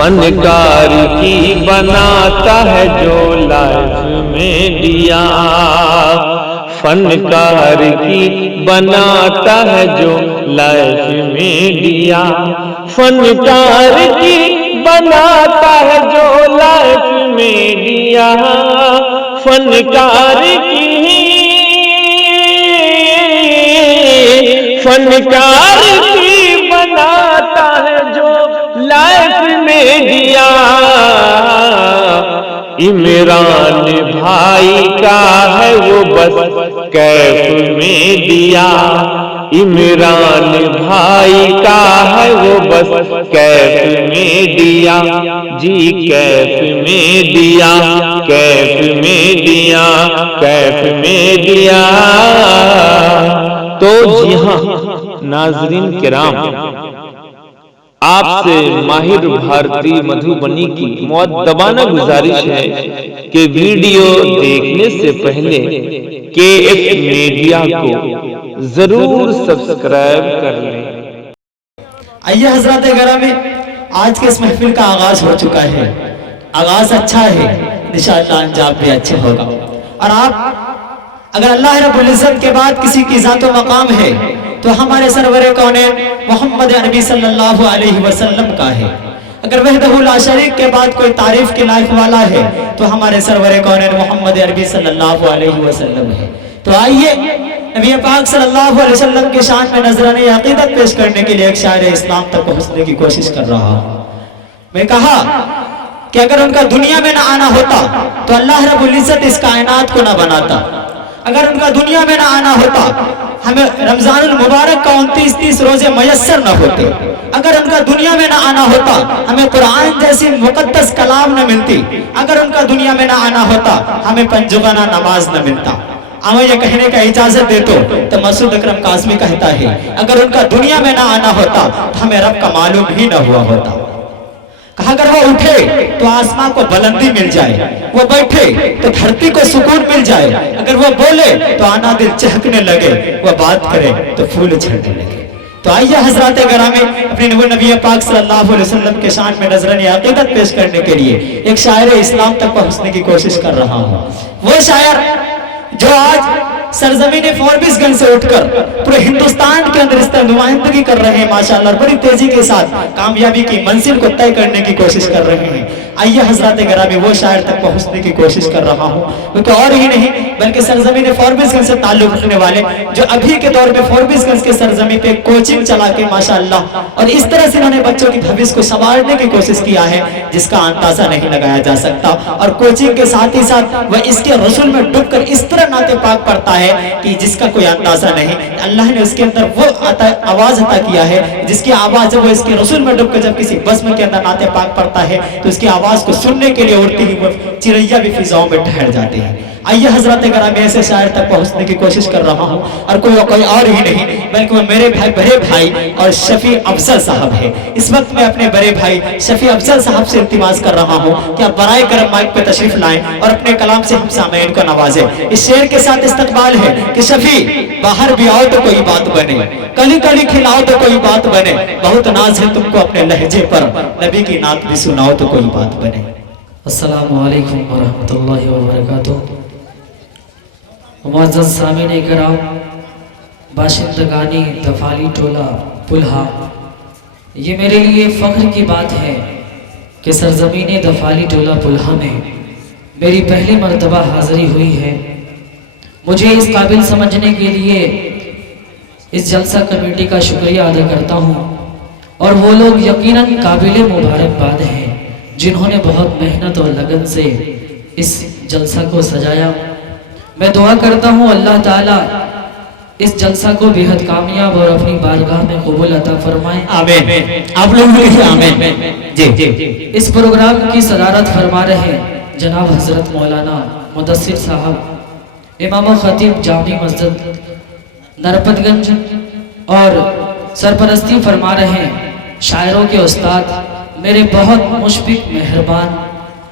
فنکار کی بناتا ہے جو لائف میں دیا، فنکار کی بناتا ہے جو لائف میں دیا، فنکار کی بناتا ہے جو لائف میں دیا، فنکار کی بناتا ہے جو لائف میں دیا۔ عمران بھائی کا ہے وہ بس کیف میں دیا، عمران بھائی کا ہے وہ بس کیف میں دیا، جی کیف میں دیا، کیف میں دیا، کیف میں دیا۔ تو جی ہاں ناظرین کرام، آپ سے ماہر بھارتی مدھوبنی کی مؤدبانہ گزارش ہے کہ ویڈیو دیکھنے سے پہلے KF میڈیا کو ضرور سبسکرائب کر لیں۔ آئیے حضرات گرامی، آج کے اس محفل کا آغاز ہو چکا ہے، آغاز اچھا ہے، انشاءاللہ انجام بھی اچھا ہوگا۔ اور آپ اگر اللہ رب العزت کے بعد کسی کی ذات و مقام ہے تو ہمارے سرور کونین محمد عربی صلی اللہ علیہ وسلم کا ہے۔ اگر وحدہ لا شریک کے بعد کوئی تعریف کے لائق والا ہے تو ہمارے سرور کونین محمد عربی صلی اللہ علیہ وسلم ہے۔ تو آئیے نبی پاک صلی اللہ علیہ وسلم کے شان میں نذرانہ عقیدت پیش کرنے کے لیے ایک شاعر اسلام تک پہنچنے کی کوشش کر رہا ہوں۔ میں کہا کہ اگر ان کا دنیا میں نہ آنا ہوتا تو اللہ رب العزت اس کائنات کو نہ بناتا، اگر ان کا دنیا میں نہ آنا ہوتا ہمیں رمضان المبارک کا 29-30 روزے میسر نہ ہوتے، اگر ان کا دنیا میں نہ آنا ہوتا ہمیں قرآن جیسی مقدس کلام نہ ملتی، اگر ان کا دنیا میں نہ آنا ہوتا ہمیں پنجگانہ نماز نہ ملتا۔ ہمیں یہ کہنے کا اجازت دے تو مسعود اکرم قاسمی کہتا ہے اگر ان کا دنیا میں نہ آنا ہوتا تو ہمیں رب کا معلوم ہی نہ ہوا ہوتا۔ کہا اگر وہ اٹھے تو آسمان کو بلندی مل جائے، وہ بیٹھے تو دھرتی کو سکون مل جائے، اگر وہ بولے تو آنا دل چہکنے لگے، وہ بات کرے تو پھول جھڑنے لگے۔ تو آئیے حضرات گرامی، اپنے نبی پاک صلی اللہ علیہ وسلم کے شان میں نذرانہ عقیدت پیش کرنے کے لیے ایک شاعر اسلام تک پہنچنے کی کوشش کر رہا ہوں۔ وہ شاعر جو آج سرزمین فوربس گنج سے اٹھ کر پورے ہندوستان کے اندر اس طرح نمائندگی کر رہے ہیں ماشاءاللہ، اور بڑی تیزی کے ساتھ کامیابی کی منزل کو طے کرنے کی کوشش کر رہے ہیں۔ آئیے حضرات گرامی وہ شاعر تک پہنچنے کی کوشش کر رہا ہوں، وہ تو اور ہی نہیں بلکہ سرزمین فوربس گنج سے تعلق رکھنے والے، جو ابھی کے دور میں فوربس گنج کے سرزمین پہ کوچنگ چلا کے ماشاءاللہ اور اس طرح سے انہوں نے بچوں کی بھوش کو سنوارنے کی کوشش کیا ہے جس کا اندازہ نہیں لگایا جا سکتا۔ اور کوچنگ کے ساتھ ہی ساتھ وہ اس کے رسول میں ڈوب کر اس طرح نعت پاک پڑھتا ہے کہ جس کا کوئی اندازہ نہیں۔ اللہ نے اس کے اندر وہ آواز عطا کیا ہے جس کی آواز جب وہ اس کے رسول میں ڈوب کر جب کسی بزم کے اندر نعت پاک پڑھتا ہے تو اس کی آواز کو سننے کے لیے اڑتی ہی وہ چڑیا بھی فضاؤں میں ٹھہر جاتے ہیں۔ آئیے حضرات گرامی ایسے شاعر تک پہنچنے کی کوشش کر رہا ہوں، اور کوئی اور ہی نہیں بلکہ وہ میرے بھائی بڑے بھائی اور شفیع افضل صاحب ہے۔ اس وقت میں اپنے بڑے بھائی شفیع افضل صاحب سے التماس کر رہا ہوں کہ آپ برائے کرم مائک پہ تشریف لائیں اور اپنے کلام سے ہم سامعین کو نوازیں۔ اس شعر کے ساتھ استقبال ہے کہ شفیع باہر بھی آؤ تو کوئی بات بنے، کلی کلی کھلاؤ تو کوئی بات بنے، بہت ناز ہے تم کو اپنے لہجے پر، نبی کی نعت بھی سناؤ تو کوئی بات بنے۔ السلام علیکم ورحمۃ اللہ وبرکاتہ۔ معزز سامعین کرام، باشندگانی دفالی ٹولہ پلہا، یہ میرے لیے فخر کی بات ہے کہ سرزمین دفالی ٹولہ پلہا میں میری پہلی مرتبہ حاضری ہوئی ہے۔ مجھے اس قابل سمجھنے کے لیے اس جلسہ کمیٹی کا شکریہ ادا کرتا ہوں، اور وہ لوگ یقیناً قابل مبارکباد ہیں جنہوں نے بہت محنت اور لگن سے اس جلسہ کو سجایا۔ میں دعا کرتا ہوں اللہ تعالیٰ اس جلسہ کو بہت کامیاب اور اپنی بارگاہ میں قبول عطا فرمائے، آمین۔ آپ لوگ بھی آمین۔ جی اس پروگرام کی صدارت فرما رہے جناب حضرت مولانا مدثر صاحب، امام و خطیب جامع مسجد نرپت گنج، اور سرپرستی فرما رہے شاعروں کے استاد میرے بہت مشفق مہربان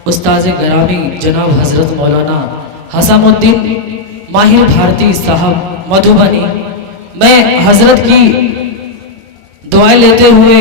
استاذ گرامی جناب حضرت مولانا حسام الدین ماہر بھارتی صاحب مدھوبنی۔ میں حضرت کی دعائیں لیتے ہوئے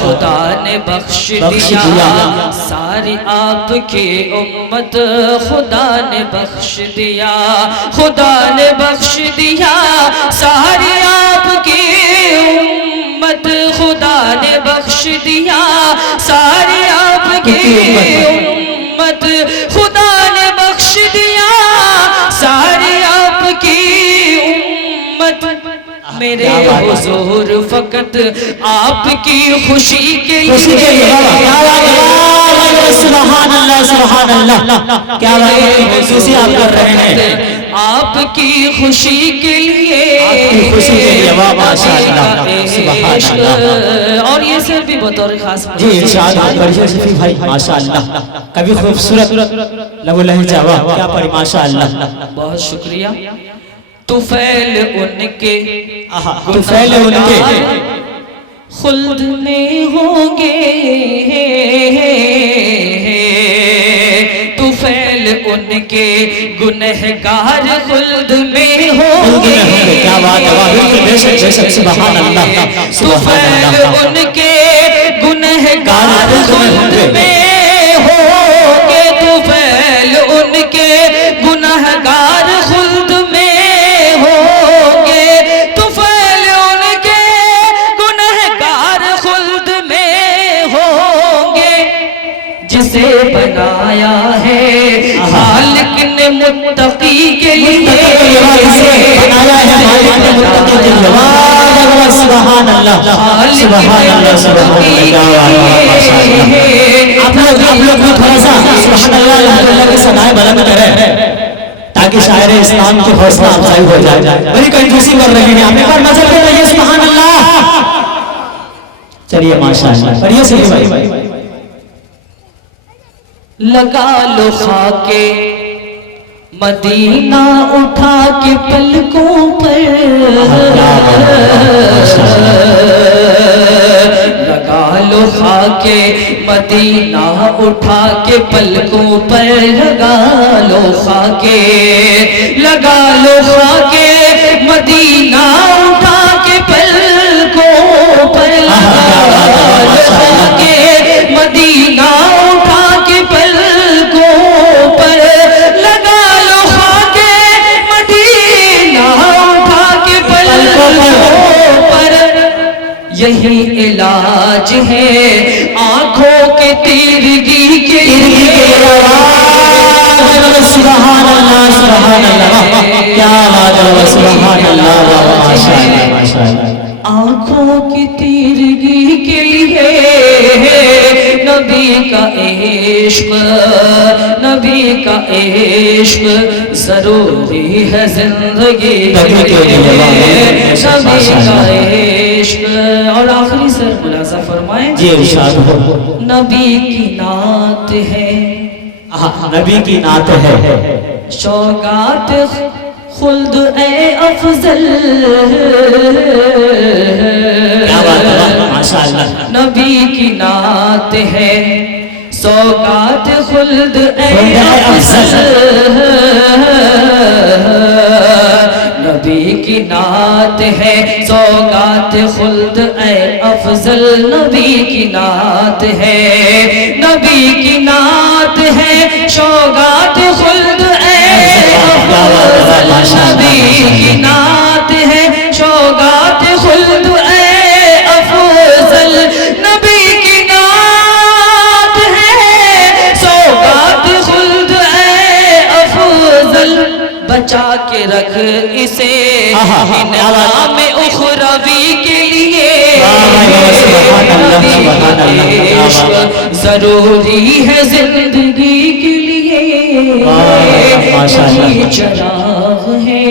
خدا نے بخش دیا ساری آپ کی امت، خدا نے بخش دیا، خدا نے بخش دیا ساری آپ کی امت، خدا نے بخش دیا ساری آپ کی امت، خدا نے بخش دیا ساری آپ کی امت، میرے حضور فقط آپ کی خوشی کے لیے، سبحان اللہ سبحان اللہ، کیا خصوصی آپ کر رہے ہیں آپ کی خوشی کے لیے، خوشی کے لیے، ماشاء اللہ سبحان اللہ۔ اور یہ سر بھی بطور خاص جی ارشاد کریے شفیع بھائی، ماشاء اللہ کبھی خوبصورت لب و لہجہ، واہ کیا پڑھی ماشاء اللہ، بہت شکریہ۔ طفیل ان کے طفیل ان کے خلد میں ہوں گے، طفیل ان کے گنہگار خلد میں ہوں گے، کیا بات ہے، بے شک بے شک سبحان اللہ، طفیل ان کے گنہگار خلد میں ہوں گے، طفیل ان کے گنہگار خلد میں ہوں گے، طفیل ان کے گنہگار خلد میں ہوں گے، جسے بنایا ہے خالق نے متقی کے لیے، بنایا ہے مالک نے متقی کے لیے، سبحان اللہ سبحان اللہ سبحان اللہ۔ آپ لوگ تھوڑا سا سبحان اللہ الحمدللہ کے صدائے بلند کریں تاکہ شاعر اسلام کی حوصلہ افزائی ہو جائے، بڑی کنجوسی کر رہے ہیں آپ، ایک بار نظر پہ رہیے سبحان اللہ۔ چلیے ماشاء اللہ پڑھیے صحیح بھائی۔ لگا لو خاکے مدینہ اٹھا کے پلکوں پر، لگا لو خاکے مدینہ اٹھا کے پلکوں پر، لگا لو خاکے، لگا لو خاکے مدینہ اٹھا کے پلکوں پر، لگا لو خاکے مدینہ اٹھا کے پلکوں پر، لگا لو خاکے مدینہ اٹھا کے پلکوں پر، یہی علاج ہے آنکھوں کے تیرگی کے لیے، سبحان اللہ سبحان اللہ، کیا بات ہے سبحان اللہ ماشاء اللہ، آنکھوں کی تیرگی کے لیے نبی کا عشق، نبی کا عشق ضروری ہے زندگی کے لیے، نبی کا عشق۔ اور آخری سر ملاحظہ فرمائیں، جی ارشاد ہو، نبی کی نعت ہے، نبی کی نعت ہے، شوقات خلد اے افضل، کیا بات ہے ماشاء اللہ، نبی کی نعت ہے، سوغات خلد اے افضل، نبی کی نعت ہے، سوغات خلد اے افضل، نبی کی نعت ہے، نبی کی نعت ہے، سوغات خلد اے افضل، نبی کی نعت ہے، سوغات خلد اے افضل، نبی کی نعت ہے، سوغات خلد اے افضل، بچا کے رکھ اسے انعام اخروی کے لیے، عشق ضروری ہے زندگی کے لیے، یہ چراغ ہے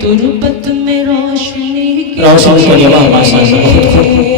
تربت میں روشنی کے لیے،